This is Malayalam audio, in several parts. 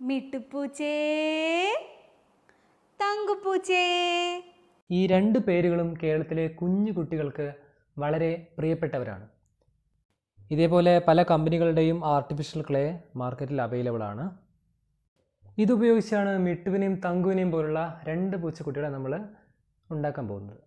മിട്ടുപൂച്ചേ, തങ്കുപൂച്ചേ. ഈ രണ്ട് പേരുകളും കേരളത്തിലെ കുഞ്ഞു കുട്ടികൾക്ക് വളരെ പ്രിയപ്പെട്ടവരാണ്. ഇതേപോലെ പല കമ്പനികളുടെയും ആർട്ടിഫിഷ്യൽ ക്ലേ മാർക്കറ്റിൽ അവൈലബിൾ ആണ്. ഇതുപയോഗിച്ചാണ് മിട്ടുവിനെയും തങ്കുവിനെയും പോലുള്ള രണ്ട് പൂച്ചക്കുട്ടികളെ നമ്മൾ ഉണ്ടാക്കാൻ പോകുന്നത്.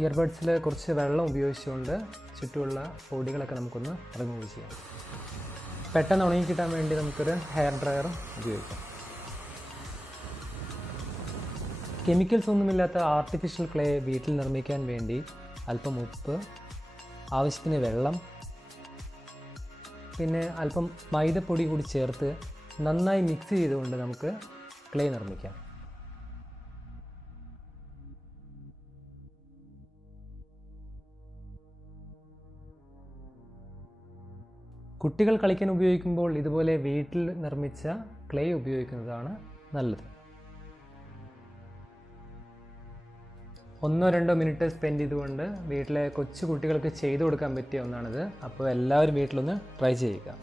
ഇയർബഡ്സിൽ കുറച്ച് വെള്ളം ഉപയോഗിച്ചുകൊണ്ട് ചുറ്റുമുള്ള പൊടികളൊക്കെ നമുക്കൊന്ന് റിമൂവ് ചെയ്യാം. പെട്ടെന്ന് ഉണങ്ങി കിട്ടാൻ വേണ്ടി നമുക്കൊരു ഹെയർ ഡ്രയർ ഉപയോഗിക്കാം. കെമിക്കൽസ് ഒന്നുമില്ലാത്ത ആർട്ടിഫിഷ്യൽ ക്ലേ വീട്ടിൽ നിർമ്മിക്കാൻ വേണ്ടി അല്പം ഉപ്പ്, ആവശ്യത്തിന് വെള്ളം, പിന്നെ അല്പം മൈദപ്പൊടി കൂടി ചേർത്ത് നന്നായി മിക്സ് ചെയ്തുകൊണ്ട് നമുക്ക് ക്ലേ നിർമ്മിക്കാം. കുട്ടികൾ കളിക്കാൻ ഉപയോഗിക്കുമ്പോൾ ഇതുപോലെ വീട്ടിൽ നിർമ്മിച്ച ക്ലേ ഉപയോഗിക്കുന്നതാണ് നല്ലത്. 1-2 മിനിറ്റ് സ്പെൻഡ് ചെയ്തുകൊണ്ട് വീട്ടിലെ കൊച്ചു കുട്ടികൾക്ക് ചെയ്തു കൊടുക്കാൻ പറ്റിയ ഒന്നാണിത്. അപ്പോൾ എല്ലാവരും വീട്ടിലൊന്ന് ട്രൈ ചെയ്യുക.